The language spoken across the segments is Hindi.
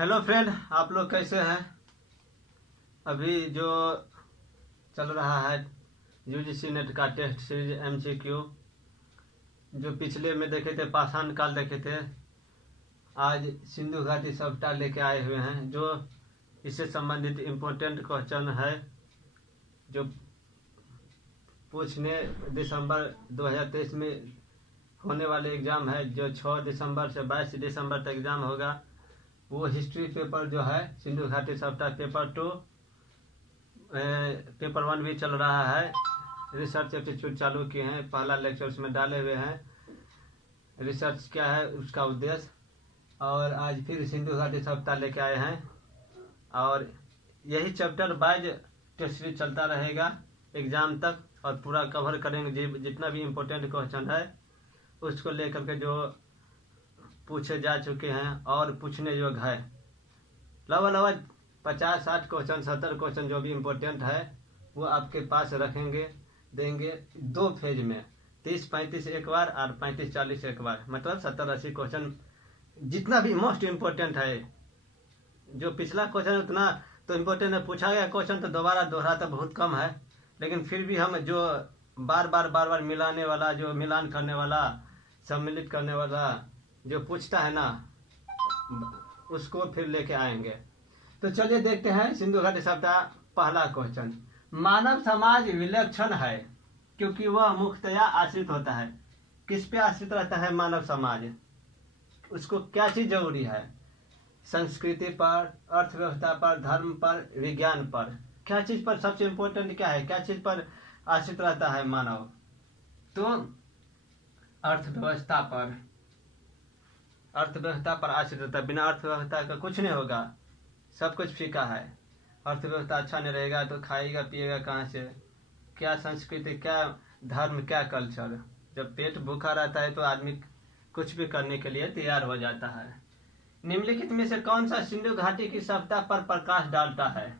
हेलो फ्रेंड, आप लोग कैसे हैं। अभी जो चल रहा है यूजीसी नेट का टेस्ट सीरीज एमसीक्यू, जो पिछले में देखे थे पाषाण काल देखे थे, आज सिंधु घाटी सभ्यता लेके आए हुए हैं। जो इससे संबंधित इम्पोर्टेंट क्वेश्चन है जो पूछने दिसंबर 2023 में होने वाले एग्ज़ाम है, जो 6 दिसंबर से 22 दिसंबर तक एग्ज़ाम होगा। वो हिस्ट्री पेपर जो है सिंधु घाटी सभ्यता पेपर 2, पेपर 1 भी चल रहा है। रिसर्च एप्टीट्यूड चालू किए हैं, पहला लेक्चर उसमें डाले हुए हैं। रिसर्च क्या है उसका उद्देश्य, और आज फिर सिंधु घाटी सभ्यता लेके आए हैं। और यही चैप्टर वाइज टेस्ट सीरीज चलता रहेगा एग्ज़ाम तक, और पूरा कवर करेंगे। जितना भी इम्पोर्टेंट क्वेश्चन है उसको लेकर के जो पूछे जा चुके हैं और पूछने योग्य है, लगभग 50-60 क्वेश्चन 70 क्वेश्चन जो भी इम्पोर्टेंट है वो आपके पास रखेंगे, देंगे 2 फेज में, 30-35 एक बार और 35-40 एक बार, मतलब 70-80 क्वेश्चन जितना भी मोस्ट इम्पोर्टेंट है। जो पिछला क्वेश्चन उतना तो इम्पोर्टेंट है, पूछा गया क्वेश्चन तो दोबारा दोहराता बहुत कम है, लेकिन फिर भी हम जो बार बार मिलाने वाला, जो मिलान करने वाला, सम्मिलित करने वाला जो पूछता है ना, उसको फिर लेके आएंगे। तो चलिए देखते हैं सिंधु घाटी सभ्यता। पहला क्वेश्चन, मानव समाज विलक्षण है क्योंकि वह मुख्यतया आश्रित होता है। किस पे आश्रित रहता है मानव समाज? उसको क्या चीज जरूरी है? संस्कृति पर, अर्थव्यवस्था पर, धर्म पर, विज्ञान पर। क्या चीज पर सबसे इम्पोर्टेंट क्या है, क्या चीज पर आश्रित रहता है मानव? तो अर्थव्यवस्था पर, अर्थव्यवस्था पर आश्रित रहता है। बिना अर्थव्यवस्था का कुछ नहीं होगा, सब कुछ फीका है। अर्थव्यवस्था अच्छा नहीं रहेगा तो खाएगा पिएगा कहाँ से? क्या संस्कृति, क्या धर्म, क्या कल्चर? जब पेट भूखा रहता है तो आदमी कुछ भी करने के लिए तैयार हो जाता है। निम्नलिखित में से कौन सा सिंधु घाटी की सभ्यता पर प्रकाश डालता है?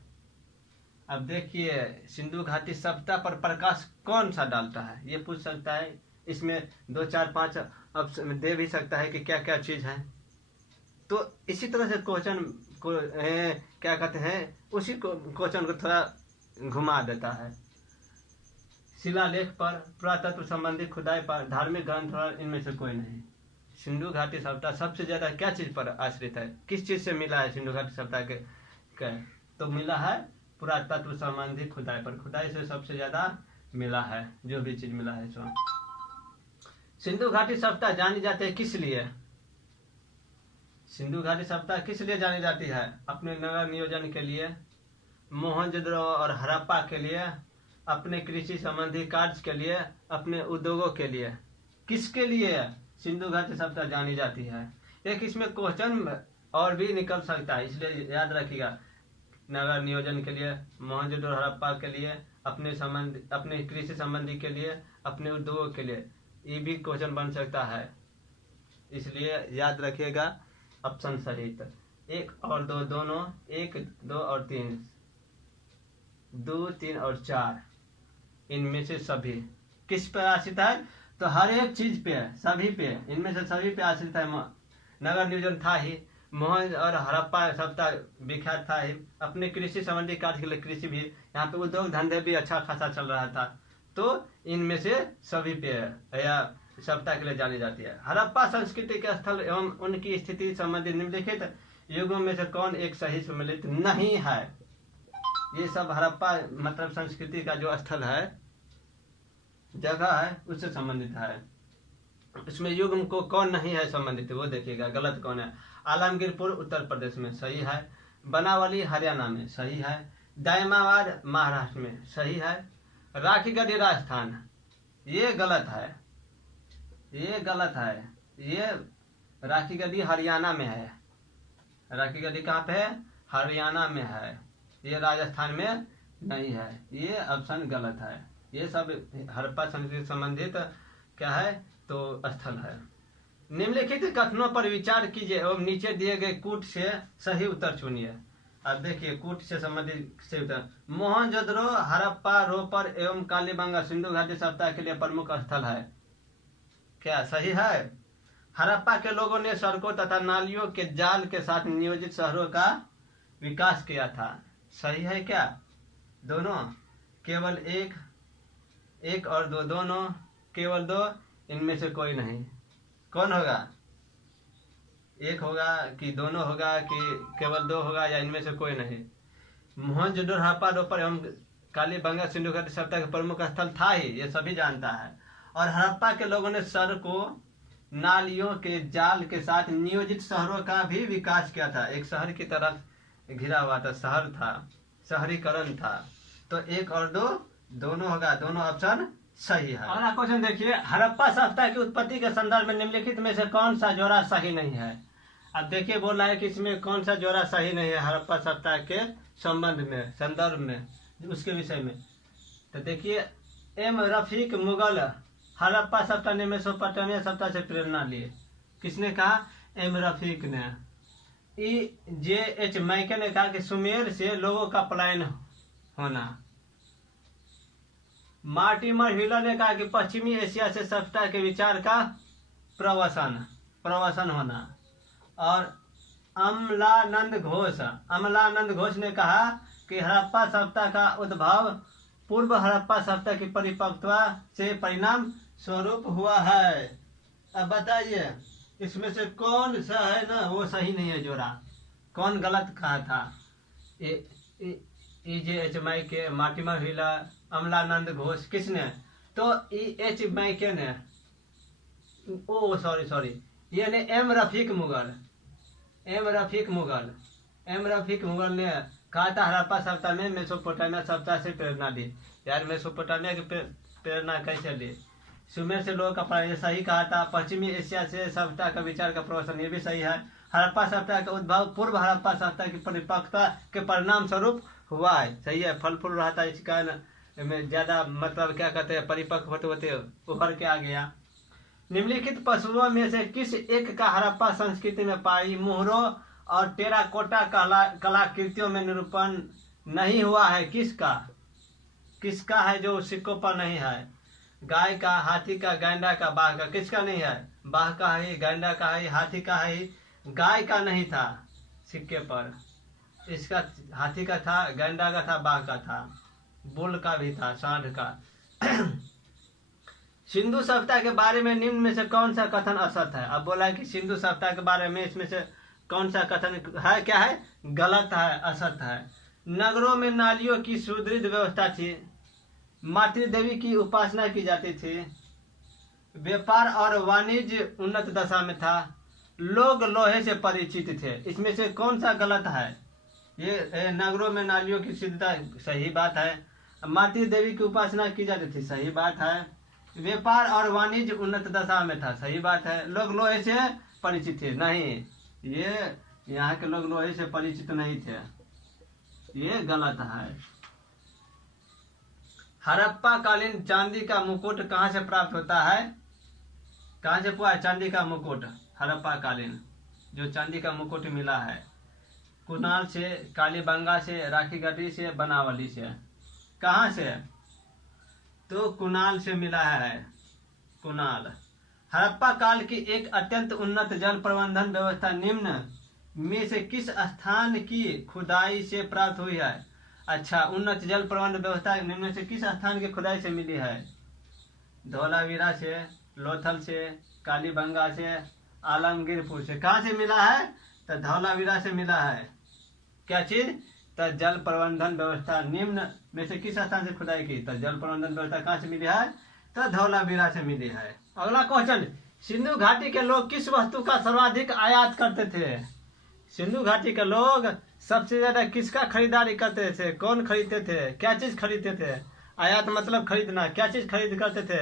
अब देखिए, सिंधु घाटी सभ्यता पर प्रकाश कौन सा डालता है ये पूछ सकता है। इसमें 2, 4, 5 ऑप्शन दे भी सकता है कि क्या क्या चीज है। तो इसी तरह से क्वेश्चन को क्या कहते हैं, उसी क्वेश्चन को थोड़ा घुमा देता है। शिलालेख पर, पुरातत्व संबंधी खुदाई पर, धार्मिक ग्रंथ पर, इनमें से कोई नहीं। सिंधु घाटी सभ्यता सबसे ज्यादा क्या चीज पर आश्रित है? किस चीज से मिला है सिंधु घाटी सभ्यता के? तो मिला है पुरातत्व संबंधी खुदाई पर। खुदाई से सबसे ज्यादा मिला है, जो भी चीज मिला है सो। सिंधु घाटी सभ्यता जानी जाती है किस लिए? सिंधु घाटी सभ्यता किस लिए जानी जाती है? अपने नगर नियोजन के लिए, मोहनजोदड़ो और हड़प्पा के लिए, अपने कृषि संबंधी कार्य के लिए, अपने उद्योगों के लिए। किसके लिए सिंधु घाटी सभ्यता जानी जाती है? एक इसमें क्वेश्चन और भी निकल सकता है, इसलिए याद रखिएगा। नगर नियोजन के लिए, मोहनजोदड़ो हड़प्पा के लिए, अपने कृषि संबंधी के लिए, अपने उद्योगों के लिए, ये भी क्वेश्चन बन सकता है, इसलिए याद रखिएगा ऑप्शन सहित। 1 और 2 दोनों, 1, 2 और 3, 2, 3 और 4, इनमें से सभी किस पर आश्रित है? तो हर एक चीज पे, सभी पे, इनमें से सभी पे आश्रित है। नगर नियोजन था ही, मोहन और हड़प्पा सभ्यता विख्यात था ही, अपने कृषि संबंधी कार्य के लिए कृषि भी, यहाँ पे उद्योग धंधे भी अच्छा खासा चल रहा था। तो इनमें से सभी पे या सभ्यता के लिए जानी जाती है। हड़प्पा संस्कृति के स्थल एवं उनकी स्थिति संबंधी निम्नलिखित युगों में से कौन एक सही सम्मिलित नहीं है? ये सब हड़प्पा मतलब संस्कृति का जो स्थल है, जगह है, उससे संबंधित है। इसमें युग को कौन नहीं है संबंधित, वो देखिएगा। गलत कौन है? आलमगीरपुर उत्तर प्रदेश में सही है, बनावली हरियाणा में सही है, दायमाबाद महाराष्ट्र में सही है, राखीगढ़ी राजस्थान, ये गलत है, ये गलत है। ये राखीगढ़ी हरियाणा में है। राखीगढ़ी कहाँ पे है? हरियाणा में है, ये राजस्थान में नहीं है। ये ऑप्शन गलत है। ये सब हड़प्पा संस्कृति संबंधित क्या है तो स्थल है। निम्नलिखित कथनों पर विचार कीजिए एवं नीचे दिए गए कूट से सही उत्तर चुनिए। अब देखिए, कूट से संबंधित से उत्तर, मोहनजोदड़ो, हड़प्पा, रोपर एवं कालीबंगा सिंधु घाटी सभ्यता के लिए प्रमुख स्थल है। क्या सही है? हड़प्पा के लोगों ने सड़कों तथा नालियों के जाल के साथ नियोजित शहरों का विकास किया था। सही है क्या? दोनों? केवल एक और दो, दोनों, केवल दो, इनमें से कोई नहीं। कौन होगा? एक होगा कि दोनों होगा कि केवल दो होगा या इनमें से कोई नहीं? मोहनजोदड़ो हड़प्पा एवं कालीबंगा सिंधु घाटी सभ्यता का प्रमुख स्थल था ही, ये सभी जानता है। और हड़प्पा के लोगों ने सड़कों नालियों के जाल के साथ नियोजित शहरों का भी विकास किया था। एक शहर की तरफ घिरा हुआ था, शहर था, शहरीकरण था। तो एक और दो, दोनों होगा। दोनों ऑप्शन सही है। अगला क्वेश्चन देखिए, हड़प्पा सभ्यता की उत्पत्ति के संदर्भ में निम्नलिखित में से कौन सा जोड़ा सही नहीं है? अब देखिए बोला है कि इसमें कौन सा जोड़ा सही नहीं है हड़प्पा सभ्यता के संबंध में, संदर्भ में, उसके विषय में। तो देखिए, एम रफीक मुगल हड़प्पा सभ्यता ने मेसोपोटामिया सभ्यता से प्रेरणा लिए। किसने कहा? एम रफीक ने। EJH मैके ने कहा कि सुमेर से लोगों का पलायन होना। मार्टिमर व्हीलर ने कहा कि पश्चिमी एशिया से सभ्यता के विचार का प्रवसन होना। और अमलानंद घोष ने कहा कि हड़प्पा सभ्यता का उद्भव पूर्व हड़प्पा सभ्यता की परिपक्वता से परिणाम स्वरूप हुआ है। अब बताइए इसमें से कौन सा है ना वो सही नहीं है जोड़ा? कौन गलत कहा था? EJH मैके, मार्टिमर व्हीलर, अमलानंद घोष, किसने? तो EH मैके ने, सॉरी, ये ने एम रफीक मुगल ने कहा था हड़प्पा सभ्यता में मेसोपोटामिया सभ्यता से प्रेरणा ली। यार मेसोपोटामिया की प्रेरणा कैसे ली? सुमेर से लोगों का पलायन, सही कहा था। पश्चिमी एशिया से सभ्यता का विचार का प्रवसन, ये भी सही है। हड़प्पा सभ्यता का उद्भव पूर्व हड़प्पा सभ्यता की परिपक्वता के परिणाम स्वरूप हुआ है, सही है। फल फूल रहा था, इसका में ज्यादा मतलब क्या कहते हैं, परिपक्व होते उभर के आ गया। निम्नलिखित पशुओं में से किस एक का हड़प्पा संस्कृति में पाई मोहरों और टेराकोटा कलाकृतियों में निरूपण नहीं हुआ है? किसका है जो सिक्कों पर नहीं है? गाय का, हाथी का, गैंडा का, बाघ का? किसका नहीं है? बाघ का है, गैंडा का है, हाथी का है। गाय का नहीं था सिक्के पर, इसका हाथी का था, गैंडा का था, बाघ का था, बुल का भी था, सांड का। सिंधु सभ्यता के बारे में निम्न में से कौन सा कथन असत है? अब बोला है कि सिंधु सभ्यता के बारे में इसमें से कौन सा कथन है, क्या है? गलत है, असत है। नगरों में नालियों की सुदृढ़ व्यवस्था थी, मातृदेवी की उपासना की जाती थी, व्यापार और वाणिज्य उन्नत दशा में था, लोग लोहे से परिचित थे। इसमें से कौन सा गलत है? ये नगरों में नालियों की शुद्धता, सही बात है। मातृदेवी की उपासना की जाती थी, सही बात है। व्यापार और वाणिज्य उन्नत दशा में था, सही बात है। लोग लोहे से परिचित थे, नहीं, ये यहाँ के लोग लोहे से परिचित नहीं थे, ये गलत है। हड़प्पा कालीन चांदी का मुकुट कहाँ से प्राप्त होता है? कहाँ से हुआ चांदी का मुकुट? हड़प्पा कालीन जो चांदी का मुकुट मिला है, कुनाल से, कालीबंगा से, राखी गढ़ी से, बनावली से। कहाँ से? तो कुनाल से मिला है, कुनाल। हड़प्पा काल की एक अत्यंत उन्नत जल प्रबंधन व्यवस्था निम्न में से किस स्थान की खुदाई से प्राप्त हुई है? अच्छा, उन्नत जल प्रबंधन व्यवस्था निम्न में से किस स्थान की खुदाई से मिली है? धौलावीरा से, लोथल से, कालीबंगा से, आलमगीरपुर से। कहाँ से मिला है? तो धौलावीरा से मिला है। क्या चीज? तो जल प्रबंधन व्यवस्था निम्न में से किस स्थान से खुदाई की? तो जल प्रबंधन व्यवस्था कहाँ से मिली है? तो धौलावीरा से मिली है। अगला क्वेश्चन, सिंधु घाटी के लोग किस वस्तु का सर्वाधिक आयात करते थे? सिंधु घाटी के लोग सबसे ज्यादा किसका खरीदारी करते थे? कौन खरीदते थे? क्या चीज खरीदते थे? आयात मतलब खरीदना। क्या चीज खरीद करते थे?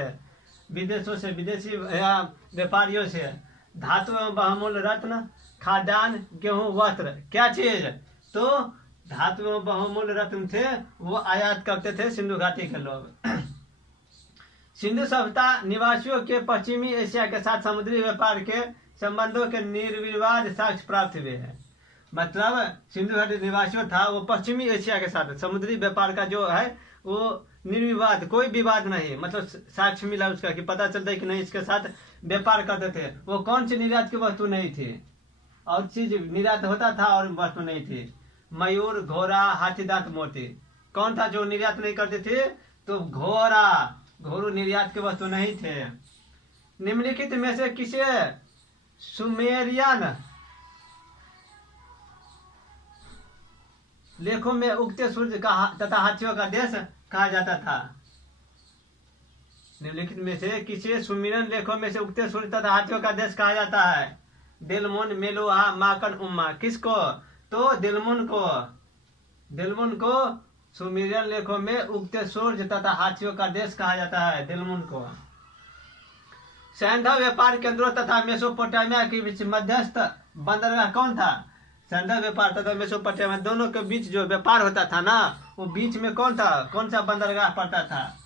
विदेशों से, विदेशी व्यापारियों से। धातु एवं बहुमूल्य रत्न, खाद्यान्न, गेहूं, वस्त्र। क्या चीज? तो धातु एवं बहुमूल्य रत्न थे, वो आयात करते थे सिंधु घाटी के लोग। सिंधु सभ्यता निवासियों के पश्चिमी एशिया के साथ समुद्री व्यापार के संबंधों के निर्विवाद साक्ष्य प्राप्त हुए हैं। मतलब सिंधु घाटी निवासियों था, वो पश्चिमी एशिया के साथ समुद्री व्यापार का जो है वो निर्विवाद, कोई विवाद नहीं, मतलब साक्ष्य मिला उसका कि पता चलता है कि नहीं इसके साथ व्यापार करते थे, वो कौन सी निर्यात की वस्तु नहीं थी? और चीज निर्यात होता था और वस्तु नहीं थी। मयूर, घोड़ा, हाथी दांत मोती, कौन था जो निर्यात नहीं करते थे? तो घोड़ा, घोड़ू निर्यात की वस्तु नहीं थे। निम्नलिखित में से किसे सुमेरियन लेखों में उगते सूर्य तथा हाथियों का देश कहा जाता था? निम्नलिखित में से किसे सुमेरियन लेखों में से उगते सूर्य तथा हाथियों का देश कहा जाता है? दिलमुन, मेलुहा, माकन, उम्मा। किसको? तो दिलमुन को सुमेरियन लेखों में उगते सूर्य तथा हाथियों का देश कहा जाता है, दिलमुन को। सैंधव व्यापार केंद्रों तथा मेसोपोटामिया के बीच मध्यस्थ बंदरगाह कौन था? सैंधव व्यापार तथा मेसोपोटामिया दोनों के बीच जो व्यापार होता था ना, वो बीच में कौन था? कौन सा बंदरगाह पड़ता था?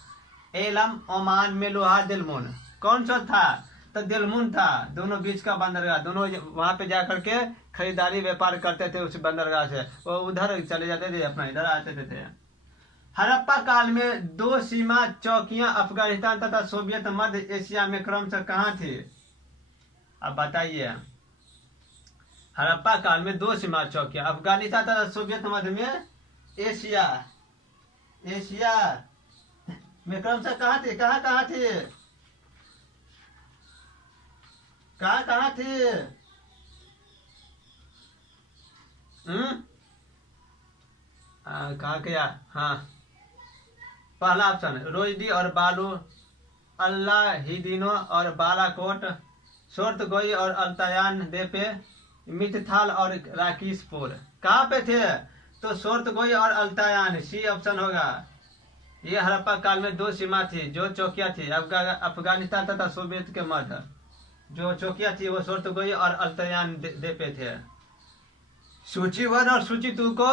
Elam, Oman, Meluha, Dilmun. कौन सा था? तो दिलमुन था। दोनों बीच का बंदरगाह, दोनों वहां पे जाकर के खरीदारी व्यापार करते थे उस बंदरगाह से। वो उधर चले जाते थे, अपना इधर आते थे। हड़प्पा काल में 2 सीमा चौकियां अफगानिस्तान तथा सोवियत मध्य एशिया में क्रमशः कहाँ थी? अब बताइए। हड़प्पा काल में 2 सीमा चौकियां अफगानिस्तान तथा सोवियत मध्य में एशिया में क्रमशः कहाँ थी? कहाँ थी? कहाँ थी? कहाँ गया? हाँ, पहला ऑप्शन रोजडी और बालू, अल्लाहिदीनो और बालाकोट, शोर्तगोई और अल्तायान देपे, मिथथाल और राकीसपुर। कहाँ पे थे? तो शोर्तगोई और अल्तायान, सी ऑप्शन होगा। ये हड़प्पा काल में 2 सीमा थी, जो चौकियां थी अफगानिस्तान तथा सोवियत के मध्य। जो चौकियां थी वो शोर्तगोई और अल्तायान देपे थे। सूची 1 और सूची 2 को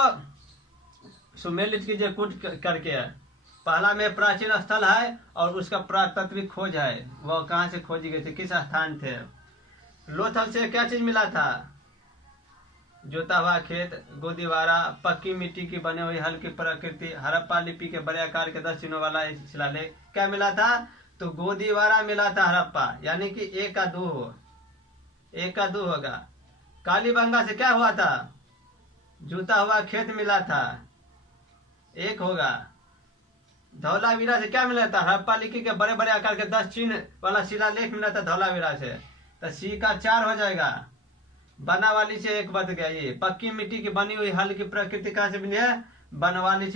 सुमेलित कीजिए कूट करके। पहला में प्राचीन स्थल है और उसका पुरातात्विक खोज है, वो कहाँ से खोजी गई थी, किस स्थान थे। लोथल से क्या चीज मिला था? जोता हुआ खेत, गोदीवारा, पक्की मिट्टी की बनी हुई हल्की प्रकृति, हड़प्पा लिपि के बड़े आकार के 10 चिन्हों वाला शिलालेख। क्या मिला था? तो गोदीवारा मिला था हड़प्पा, यानी कि 1 का 2 होगा। कालीबंगा से क्या हुआ था? जूता हुआ खेत मिला था, 1 होगा। धौलावीरा से क्या मिला था? हड़प्पा लिपि के बड़े बड़े आकार के 10 चिन्ह वाला शिलालेख मिला था धौलावीरा से, तो सी का 4 हो जाएगा। बनावाली से 1 बच गया। ये पक्की मिट्टी की बनी हुई हल्की प्रकृति कहाँ से मिली है? बनावाली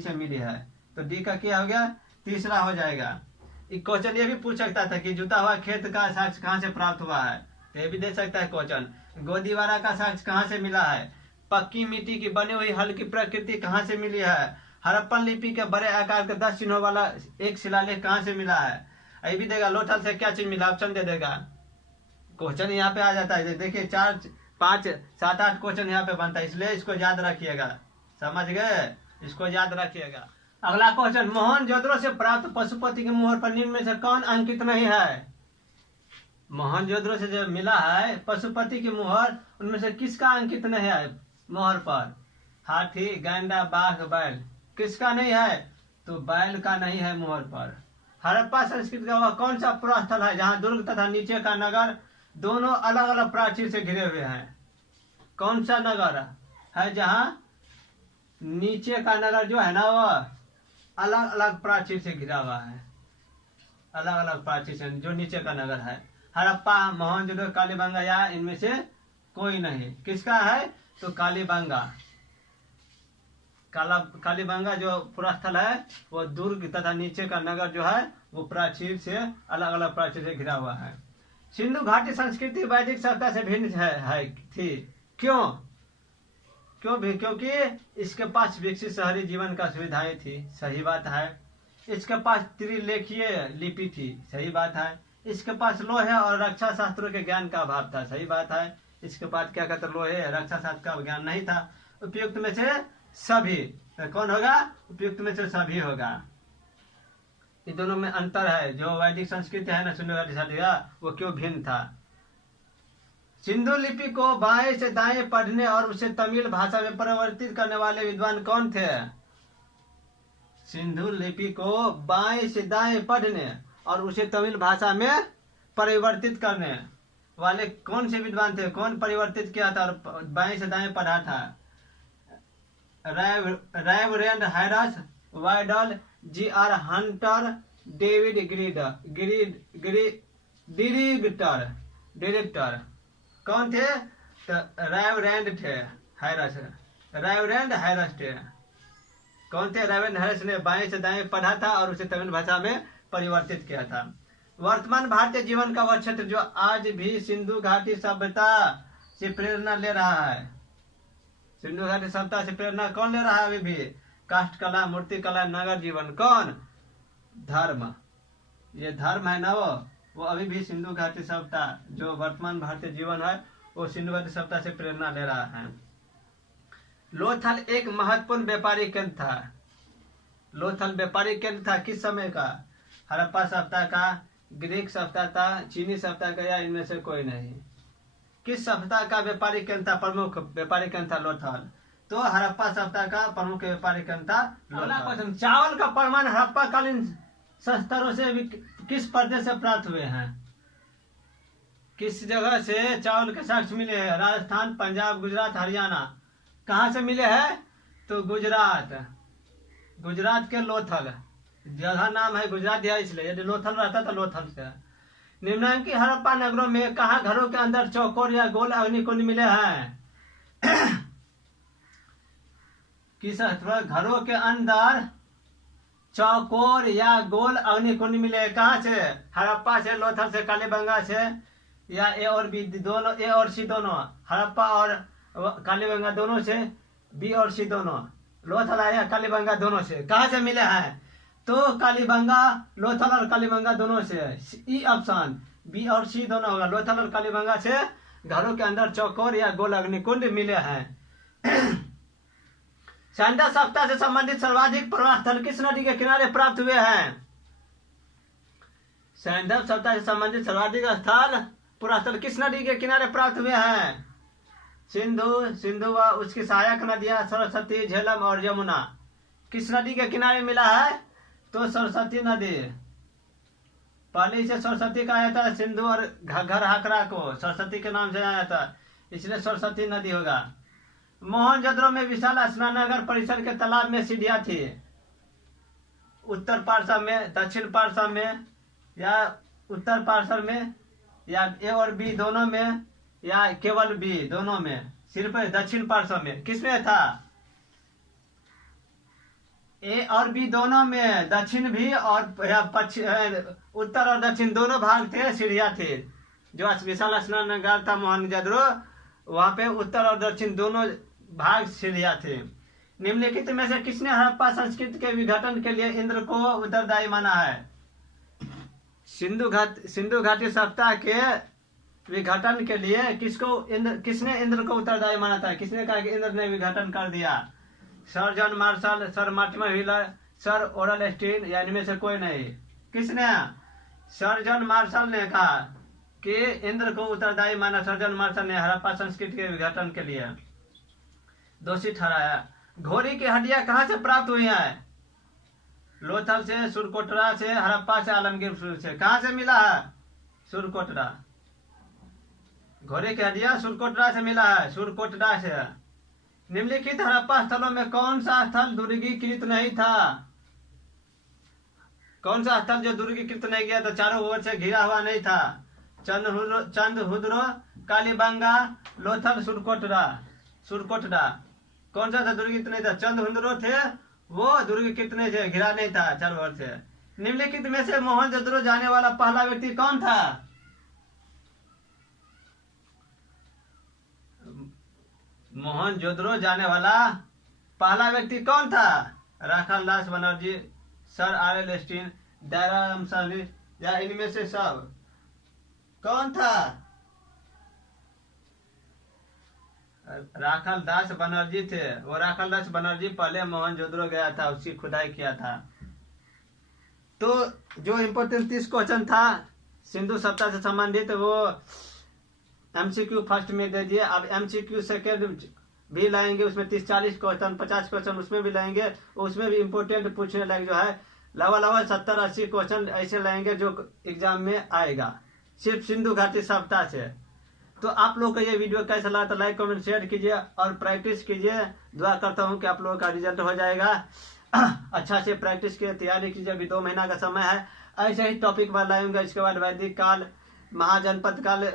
से मिली है, तो डी का क्या हो गया? तीसरा हो जाएगा। क्वेश्चन ये भी पूछ सकता था कि जुता हुआ खेत का साक्ष्य कहाँ से प्राप्त हुआ है, तो ये भी दे सकता है क्वेश्चन। गोदीवारा का साक्ष्य कहाँ से मिला है? पक्की मिट्टी की बनी हुई हल्की प्रकृति कहाँ से मिली है? हड़प्पन लिपि के बड़े आकार के 10 चिन्हों वाला एक शिलालेख कहाँ से मिला है? ये भी देगा। लोथल से क्या चीज मिला? ऑप्शन दे देगा। क्वेश्चन यहाँ पे आ जाता है। देखिए 4, 5, 7, 8 क्वेश्चन यहाँ पे बनता है, इसलिए इसको याद रखिएगा। समझ गए? इसको याद रखिएगा। अगला क्वेश्चन, मोहनजोदड़ो से प्राप्त पशुपति के मुहर पर निम्न में से कौन अंकित नहीं है? मोहनजोदड़ो से जो मिला है पशुपति की मुहर, उनमें से किसका अंकित नहीं है मुहर पर? हाथी, गैंडा, बाघ, बैल। किसका नहीं है? तो बैल का नहीं है मुहर पर। हड़प्पा संस्कृति का वह कौन सा पुरास्थल है जहाँ दुर्ग तथा नीचे का नगर दोनों अलग अलग प्राचीर से घिरे हुए हैं? कौन सा नगर है जहाँ नीचे का नगर जो है ना वह अलग अलग प्राचीर से घिरा हुआ है? अलग अलग प्राचीर से जो नीचे का नगर है। हड़प्पा, मोहनजोदड़ो, कालीबंगा या इनमें से कोई नहीं। किसका है? तो कालीबंगा। कालीबंगा जो पुरास्थल है वो दुर्ग तथा नीचे का नगर जो है वो प्राचीर से अलग अलग प्राचीर से घिरा हुआ है। सिंधु घाटी संस्कृति वैदिक सभ्यता से भिन्न थी। क्यों? क्योंकि इसके पास विकसित शहरी जीवन का सुविधाएं थी। सही बात है। इसके पास त्रिलेखीय लिपि थी। सही बात है। इसके पास लोहे और रक्षा शास्त्रों के ज्ञान का अभाव था। सही बात है। इसके पास क्या कहते लोहे रक्षा शास्त्र का ज्ञान नहीं था। उपयुक्त में से सभी, तो कौन होगा? उपयुक्त में से सभी होगा। इन दोनों में अंतर है। जो वैदिक संस्कृति है ना सिंधु घाटी सभ्यता, वो क्यों भिन्न था? सिंधु लिपि को बाएं से दाएं पढ़ने और उसे तमिल भाषा में परिवर्तित करने वाले विद्वान कौन थे? सिंधु लिपि को बाएं से दाएं पढ़ने और उसे तमिल भाषा में परिवर्तित करने वाले कौन से विद्वान थे? कौन परिवर्तित किया था और बाएं से दाएं पढ़ा था? Reverend Harris Weidel, G.R. Hunter, David Director कौन थे? तो रेवरेंड थे हैरस, रेवरेंड हैरस थे। कौन थे? रेवरेंड हैरस ने बाएं से दाएं पढ़ा था और उसे तमिल भाषा में परिवर्तित किया था। वर्तमान भारतीय जीवन का वह क्षेत्र जो आज भी सिंधु घाटी सभ्यता से प्रेरणा ले रहा है। सिंधु घाटी सभ्यता से प्रेरणा कौन ले रहा है अभी भी? काष्ठ कला, मूर्ति कला, नगर जीवन। कौन? धर्म। ये धर्म है ना, वो अभी भी सिंधु घाटी सभ्यता जो वर्तमान भारतीय जीवन है वो सिंधु घाटी सभ्यता से प्रेरणा ले रहा है। लोथल एक महत्वपूर्ण व्यापारिक केंद्र था। लोथल व्यापारिक केंद्र था किस समय का? हड़प्पा सभ्यता का, ग्रीक सभ्यता था, चीनी सभ्यता का, या इनमें से कोई नहीं? किस सभ्यता का व्यापारिक केंद्र था? प्रमुख व्यापारिक केंद्र था लोथल। तो हड़प्पा सभ्यता का प्रमुख व्यापारिक केंद्र था लोथल। चावल का प्रमाण हड़प्पा कालीन संस्थानों से किस प्रदेश से प्राप्त हुए हैं? किस जगह से चावल के साक्ष्य मिले हैं? राजस्थान, पंजाब, गुजरात, हरियाणा। कहाँ से मिले हैं? तो गुजरात। गुजरात के लोथल, जगह नाम है गुजरात दिया इसलिए, यदि लोथल रहता तो लोथल से। निम्नांकित हड़प्पा नगरों में कहाँ घरों के अंदर चौकोर या गोल अग्निकुंड मिले हैं? किस घरों के अंदर चौकोर या गोल अग्निकुंड मिले? कहाँ से? हड़प्पा से, लोथल से, कालीबंगा से, या ए और बी दोनों, ए और सी दोनों, हड़प्पा और कालीबंगा दोनों से, बी और सी दोनों, लोथल या कालीबंगा दोनों से। कहाँ से मिले हैं? तो कालीबंगा, लोथल और कालीबंगा दोनों से। ई ऑप्शन, बी और सी दोनों होगा। लोथल और कालीबंगा से घरों के अंदर चौकोर या गोल अग्निकुंड मिले हैं। सैंडा सभ्यता से संबंधित सर्वाधिक प्रवाह स्थल किस नदी के किनारे प्राप्त हुए हैं? सैंडा सभ्यता से संबंधित सर्वाधिक स्थल पुरास्थल किस नदी के किनारे प्राप्त हुए हैं? सिंधु व उसकी सहायक नदियां सरस्वती, झेलम और यमुना। किस नदी के किनारे मिला है? तो सरस्वती नदी। पहले इसे सरस्वती कहा जाता है, सिंधु और घग्घर हाकरा को सरस्वती के नाम से जाना जाता है, इसलिए सरस्वती नदी होगा। मोहनजोदड़ो में विशाल स्नानागार परिसर के तालाब में सीढ़ियां थी। उत्तर पार्श्व में, दक्षिण पार्श्व में, या उत्तर पार्श्व में, या ए और बी दोनों में, या केवल बी दोनों में? सिर्फ दक्षिण पार्श्व में। किसमें था? ए और बी दोनों में, दक्षिण भी और उत्तर और दक्षिण दोनों भाग थे, सीढ़ियां थे। जो विशाल स्नानागार था मोहनजोदड़ो, वहां पे उत्तर और दक्षिण दोनों भाग सीढ़ियां थे। निम्नलिखित में से किसने हड़प्पा संस्कृति के विघटन के लिए इंद्र को उत्तरदायी माना है? सिंधु घाटी सभ्यता के विघटन के लिए किसने इंद्र को उत्तरदायी माना था? किसने कहा कि इंद्र ने विघटन कर दिया? Sir John Marshall, Sir Martin Wheeler, Sir Aurel Stein, या इनमें से कोई नहीं? किसने? सर जॉन मार्शल ने कहा कि इंद्र को उत्तरदायी माना। सर जॉन मार्शल ने हड़प्पा संस्कृति के विघटन के लिए दोषी ठहराया। घोड़ी की हड्डियां कहाँ से प्राप्त हुई हैं? लोथल से, सुरकोटरा से, हड़प्पा से, आलमगीर से। कहाँ से मिला है? सुरकोटरा। घोड़े की हड्डियां सुरकोटरा से मिला है, सुरकोटरा से। निम्नलिखित हड़प्पा स्थलों में कौन सा स्थल दुर्गीकृत नहीं था? कौन सा स्थल जो दुर्गीकृत नहीं किया? तो चारों ओर से घिरा हुआ नहीं था। चंदहुद्रो, कालीबंगा, लोथल, सुरकोटरा। कौन सा था दुर्गीकृत नहीं था? चंदहुद्रो थे, वो दुर्गीकृत नहीं थे, घिरा नहीं था चारों ओर से। निम्नलिखित में से मोहनजोदड़ो जाने वाला पहला व्यक्ति कौन था? मोहनजोदड़ो जाने वाला पहला व्यक्ति कौन था? Rakhaldas Banerjee, Sir R L. Stein, Dayaram Sahni, या इनमें से सब कौन था? राखालदास बनर्जी थे। वो राखालदास बनर्जी पहले मोहनजोदड़ो गया था, उसकी खुदाई किया था। तो जो इम्पोर्टेंट 30 क्वेश्चन था सिंधु सभ्यता से संबंधित, वो एमसीक्यू फर्स्ट में दे दिए। अब एमसीक्यू सेकेंड भी लाएंगे, उसमें 30-40 क्वेश्चन, 50 क्वेश्चन उसमें भी लाएंगे। उसमें भी इम्पोर्टेंट पूछने लायक जो है लगभग 70-80 क्वेश्चन ऐसे लाएंगे जो एग्जाम में आएगा। सिर्फ सिंधु घाटी सप्ताह से। तो आप लोग को ये वीडियो कैसा लगा तो लाइक कमेंट शेयर कीजिए और प्रैक्टिस कीजिए। दुआ करता हूँ कि आप लोगों का रिजल्ट हो जाएगा। अच्छा से प्रैक्टिस की तैयारी कीजिए, अभी 2 महीना का समय है। ऐसे ही टॉपिक पर लाएंगे। इसके बाद वैदिक काल, महाजनपद काल,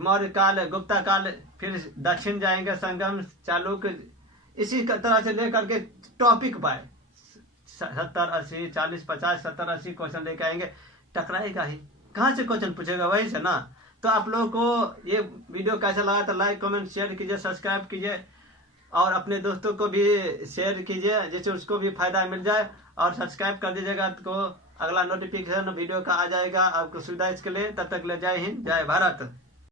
मौर्य काल, गुप्ता काल, फिर दक्षिण जाएंगे, संगम, चालुक्य, इसी तरह से लेकर के टॉपिक पर 70 80 40 50 70 80 क्वेश्चन लेकर आएंगे। टकराएगा ही, कहाँ से क्वेश्चन पूछेगा, वही से ना। तो आप लोगों को ये वीडियो कैसा लगा तो लाइक कमेंट शेयर कीजिए, सब्सक्राइब कीजिए और अपने दोस्तों को भी शेयर कीजिए जिससे उसको भी फायदा मिल जाए। और सब्सक्राइब कर दीजिएगा तो अगला नोटिफिकेशन वीडियो का आ जाएगा आपको सुविधा। इसके लिए तब तक ले जय हिंद, जय भारत।